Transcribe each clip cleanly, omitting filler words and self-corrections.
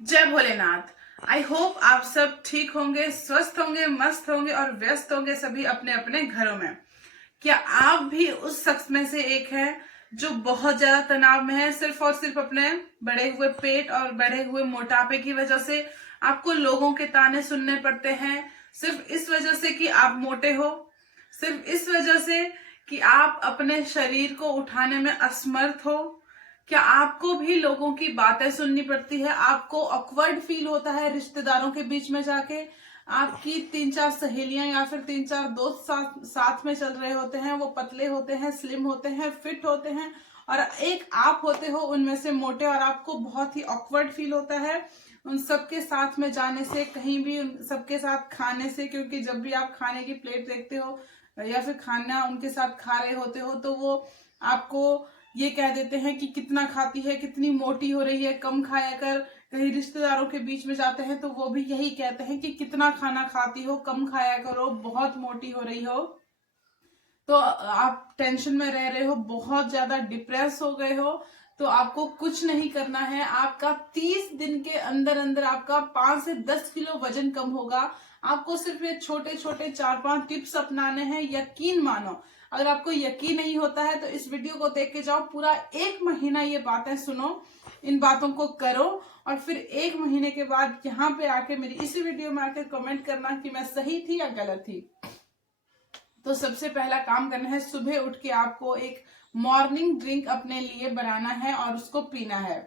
जय Bholenath. I hope आप सब ठीक होंगे, स्वस्थ होंगे, मस्त होंगे और व्यस्त होंगे सभी अपने अपने घरों में। क्या आप भी उस शख्स में से एक है जो बहुत ज्यादा तनाव में है, सिर्फ और सिर्फ अपने बढ़े हुए पेट और बढ़े हुए मोटापे की वजह से आपको लोगों के ताने सुनने पड़ते हैं, सिर्फ इस वजह से कि आप मोटे हो, सिर्फ इस वजह से कि आप अपने शरीर को उठाने में असमर्थ हो। क्या आपको भी लोगों की बातें सुननी पड़ती है? आपको ऑकवर्ड फील होता है रिश्तेदारों के बीच में जाके? आपकी 3-4 सहेलियां या फिर 3-4 दोस्त साथ में चल रहे होते हैं, वो पतले होते हैं, स्लिम होते हैं, फिट होते हैं, और एक आप होते हो उनमें से मोटे, और आपको बहुत ही ऑकवर्ड फील होता है उन सबके साथ में जाने से, कहीं भी उन सबके साथ खाने से, क्योंकि जब भी आप खाने की प्लेट देखते हो या फिर खाना उनके साथ खा रहे होते हो तो वो आपको ये कह देते हैं कि कितना खाती है, कितनी मोटी हो रही है, कम खाया कर। कहीं रिश्तेदारों के बीच में जाते हैं तो वो भी यही कहते हैं कि कितना खाना खाती हो, कम खाया करो, बहुत मोटी हो रही हो। तो आप टेंशन में रह रहे हो, बहुत ज्यादा डिप्रेस हो गए हो। तो आपको कुछ नहीं करना है, आपका 30 दिन के अंदर अंदर आपका 5 से 10 किलो वजन कम होगा। आपको सिर्फ ये छोटे छोटे 4-5 टिप्स अपनाने हैं। यकीन मानो, अगर आपको यकीन नहीं होता है तो इस वीडियो को देख के जाओ, पूरा 1 महीना ये बातें सुनो, इन बातों को करो, और फिर 1 महीने के बाद यहाँ पे आके मेरी इसी वीडियो में आके कमेंट करना कि मैं सही थी या गलत थी। तो सबसे पहला काम करना है, सुबह उठ के आपको एक मॉर्निंग ड्रिंक अपने लिए बनाना है और उसको पीना है।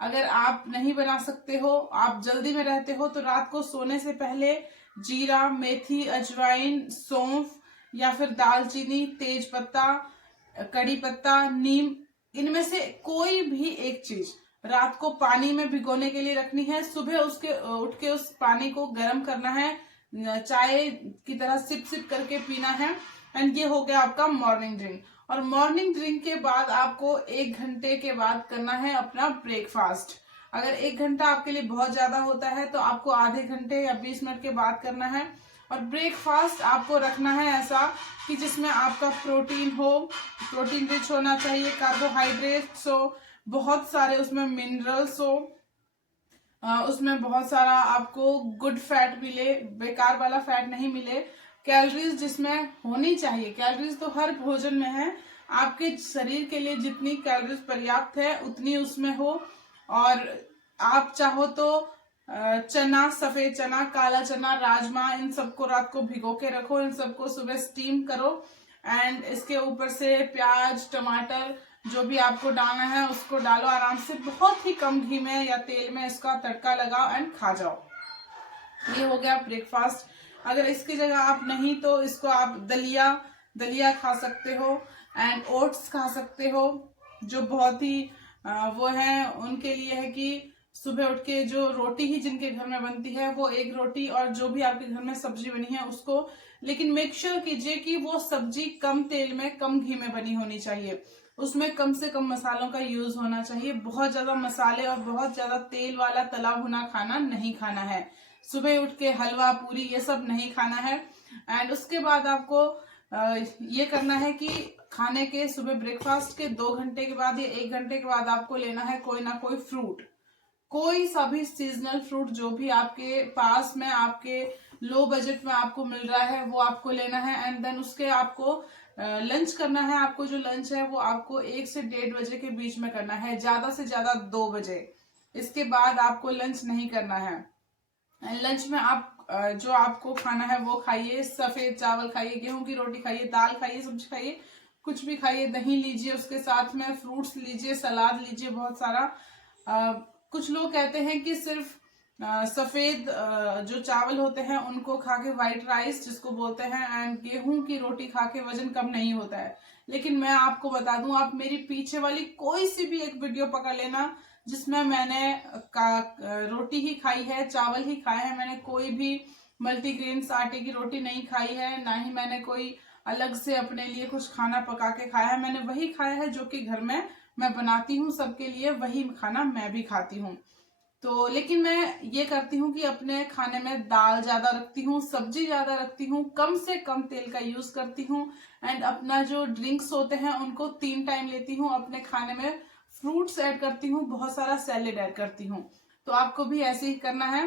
अगर आप नहीं बना सकते हो, आप जल्दी में रहते हो, तो रात को सोने से पहले जीरा, मेथी, अजवाइन, सौंफ या फिर दालचीनी, तेज पत्ता, कड़ी पत्ता, नीम, इनमें से कोई भी एक चीज रात को पानी में भिगोने के लिए रखनी है। सुबह उसके उठ के उस पानी को गर्म करना है, चाय की तरह सिप सिप करके पीना है। एंड ये हो गया आपका मॉर्निंग ड्रिंक। और मॉर्निंग ड्रिंक के बाद आपको 1 घंटे के बाद करना है अपना ब्रेकफास्ट। अगर 1 घंटा आपके लिए बहुत ज्यादा होता है तो आपको आधे घंटे या 20 मिनट के बाद करना है। और ब्रेकफास्ट आपको रखना है ऐसा कि जिसमें आपका प्रोटीन हो, प्रोटीन रिच होना चाहिए, कार्बोहाइड्रेट्स हो, बहुत सारे उसमें मिनरल्स हो, उसमें बहुत सारा आपको गुड फैट मिले, बेकार वाला फैट नहीं मिले। कैलोरीज जिसमें होनी चाहिए, कैलोरीज तो हर भोजन में है, आपके शरीर के लिए जितनी कैलोरीज पर्याप्त है उतनी उसमें हो। और आप चाहो तो चना, सफेद चना, काला चना, राजमा, इन सबको रात को भिगो के रखो, इन सबको सुबह स्टीम करो, एंड इसके ऊपर से प्याज, टमाटर, जो भी आपको डालना है उसको डालो, आराम से बहुत ही कम घी में या तेल में इसका तड़का लगाओ एंड खा जाओ। ये हो गया ब्रेकफास्ट। अगर इसकी जगह आप नहीं तो इसको आप दलिया दलिया खा सकते हो, एंड ओट्स खा सकते हो, जो बहुत ही वो है उनके लिए है कि सुबह उठ के जो रोटी ही जिनके घर में बनती है वो एक रोटी, और जो भी आपके घर में सब्जी बनी है उसको, लेकिन मेक श्योर कीजिए कि वो सब्जी कम तेल में, कम घी में बनी होनी चाहिए, उसमें कम से कम मसालों का यूज होना चाहिए। बहुत ज्यादा मसाले और बहुत ज्यादा तेल वाला तला भुना खाना नहीं खाना है। सुबह उठ के हलवा, पूरी, ये सब नहीं खाना है। एंड उसके बाद आपको ये करना है कि खाने के, सुबह ब्रेकफास्ट के 2 घंटे के बाद या 1 घंटे के बाद आपको लेना है कोई ना कोई फ्रूट, कोई सा भी सीजनल फ्रूट जो भी आपके पास में, आपके लो बजट में आपको मिल रहा है वो आपको लेना है। एंड देन उसके आपको लंच करना है। आपको जो लंच है वो आपको 1 से 1:30 बजे के बीच में करना है, ज्यादा से ज्यादा 2 बजे। इसके बाद आपको लंच नहीं करना है। लंच में आप जो आपको खाना है वो खाइए, सफेद चावल खाइए, गेहूं की रोटी खाइए, दाल खाइए, सब्जी खाइए, कुछ भी खाइए, दही लीजिए, उसके साथ में फ्रूट्स लीजिए, सलाद लीजिए बहुत सारा। कुछ लोग कहते हैं कि सिर्फ सफेद जो चावल होते हैं उनको खा के, व्हाइट राइस जिसको बोलते हैं, एंड गेहूं की रोटी खा के वजन कम नहीं होता है। लेकिन मैं आपको बता दूं, आप मेरी पीछे वाली कोई सी भी एक वीडियो पकड़ लेना जिसमें मैंने रोटी ही खाई है, चावल ही खाए हैं, मैंने कोई भी मल्टीग्रेन्स आटे की रोटी नहीं खाई है, ना ही मैंने कोई अलग से अपने लिए कुछ खाना पका के खाया है। मैंने वही खाया है जो कि घर में मैं बनाती हूँ सबके लिए, वही खाना मैं भी खाती हूँ। तो लेकिन मैं ये करती हूँ कि अपने खाने में दाल ज्यादा रखती हूँ, सब्जी ज्यादा रखती हूँ, कम से कम तेल का यूज करती हूँ, एंड अपना जो ड्रिंक्स होते हैं उनको 3 टाइम लेती हूँ। अपने खाने में फ्रूट्स ऐड करती हूँ, बहुत सारा सैलेड ऐड करती हूँ। तो आपको भी ऐसे ही करना है।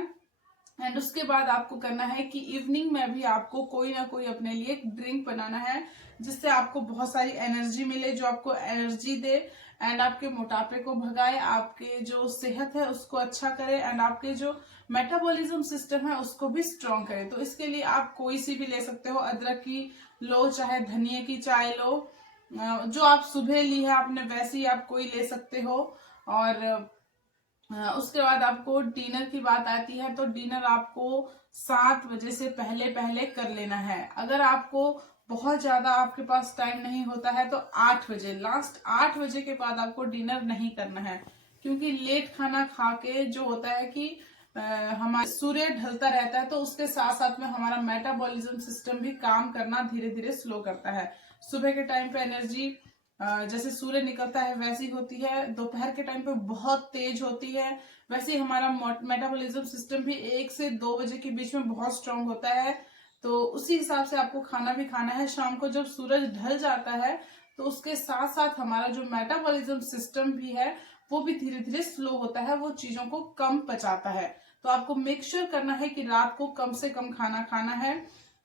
एंड उसके बाद आपको करना है कि इवनिंग में भी आपको कोई ना कोई अपने लिए ड्रिंक बनाना है, जिससे आपको बहुत सारी एनर्जी मिले, जो आपको एनर्जी दे एंड आपके मोटापे को भगाए, आपके जो सेहत है उसको अच्छा करे एंड आपके जो मेटाबॉलिज्म सिस्टम है उसको भी स्ट्रॉन्ग करे। तो इसके लिए आप कोई सी भी ले सकते हो, अदरक की लो, चाहे धनिया की चाय लो, जो आप सुबह ली है आपने वैसे ही आप कोई ले सकते हो। और उसके बाद आपको डिनर की बात आती है, तो डिनर आपको 7 बजे से पहले पहले कर लेना है। अगर आपको बहुत ज्यादा आपके पास टाइम नहीं होता है तो 8 बजे, लास्ट 8 बजे के बाद आपको डिनर नहीं करना है, क्योंकि लेट खाना खा के जो होता है कि हमारा सूर्य ढलता रहता है, तो उसके साथ साथ में हमारा मेटाबॉलिज्म सिस्टम भी काम करना धीरे धीरे स्लो करता है। सुबह के टाइम पे एनर्जी जैसे सूर्य निकलता है वैसी होती है, दोपहर के टाइम पे बहुत तेज होती है, वैसे ही हमारा मेटाबॉलिज्म सिस्टम भी 1 से 2 बजे के बीच में बहुत स्ट्रांग होता है। तो उसी हिसाब से आपको खाना भी खाना है। शाम को जब सूरज ढल जाता है तो उसके साथ साथ हमारा जो मेटाबॉलिज्म सिस्टम भी है वो भी धीरे धीरे स्लो होता है, वो चीजों को कम पचाता है। तो आपको मेक श्योर करना है कि रात को कम से कम खाना खाना है।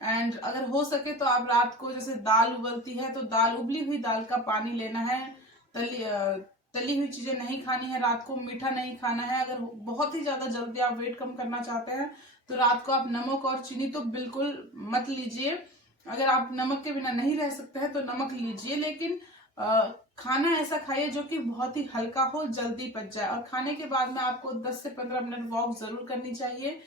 एंड अगर हो सके तो आप रात को, जैसे दाल उबलती है तो दाल, उबली हुई दाल का पानी लेना है। तली हुई चीजें नहीं खानी है, रात को मीठा नहीं खाना है। अगर बहुत ही ज्यादा जल्दी आप वेट कम करना चाहते हैं तो रात को आप नमक और चीनी तो बिल्कुल मत लीजिए। अगर आप नमक के बिना नहीं रह सकते हैं तो नमक लीजिए, लेकिन खाना ऐसा खाइए जो कि बहुत ही हल्का हो, जल्दी पच जाए। और खाने के बाद में आपको 10 से 15 मिनट वॉक जरूर करनी चाहिए।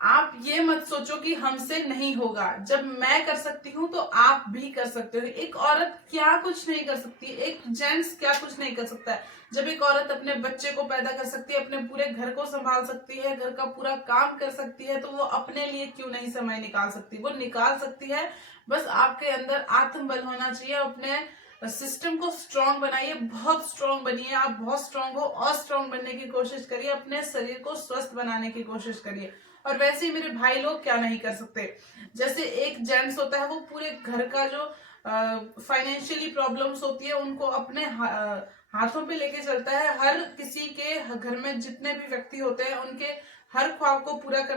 आप ये मत सोचो कि हमसे नहीं होगा, जब मैं कर सकती हूँ तो आप भी कर सकते हो। एक औरत क्या कुछ नहीं कर सकती, एक जेंट्स क्या कुछ नहीं कर सकता है। जब एक औरत अपने बच्चे को पैदा कर सकती है, अपने पूरे घर को संभाल सकती है, घर का पूरा काम कर सकती है, तो वो अपने लिए क्यों नहीं समय निकाल सकती? वो निकाल सकती है। बस आपके अंदर आत्मबल होना चाहिए। अपने सिस्टम को स्ट्रांग बनाइए, बहुत स्ट्रांग बनिए। आप बहुत स्ट्रांग हो और स्ट्रांग बनने की कोशिश करिए, अपने शरीर को स्वस्थ बनाने की कोशिश करिए। और वैसे ही मेरे भाई लोग क्या नहीं कर सकते। जैसे एक जेंट्स होता है वो पूरे घर का जो फाइनेंशियली प्रॉब्लम्स होती है उनको अपने हाथों पे लेके चलता है। हर किसी के घर में जितने भी व्यक्ति होते हैं उनके हर ख्वाब को पूरा कर